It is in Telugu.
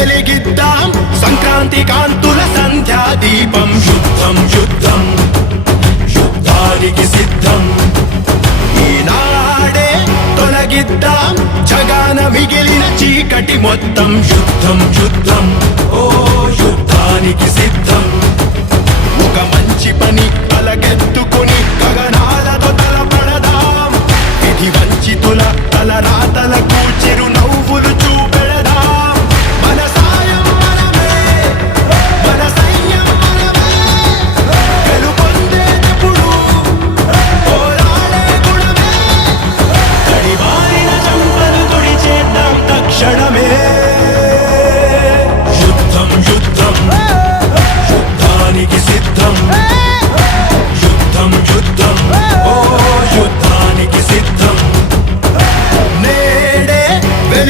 వెలిగిద్దాం సంక్రాంతి కాంతుల సంధ్యా దీపం. యుద్ధం యుద్ధం యుద్ధానికి సిద్ధం, ఈనాడే తొలగిద్దాం జగాన మిగిలిన చీకటి మొత్తం. యుద్ధం యుద్ధం ఓ యుద్ధానికి సిద్ధం, ఒక మంచి పని తలకెత్తుకుని గగనా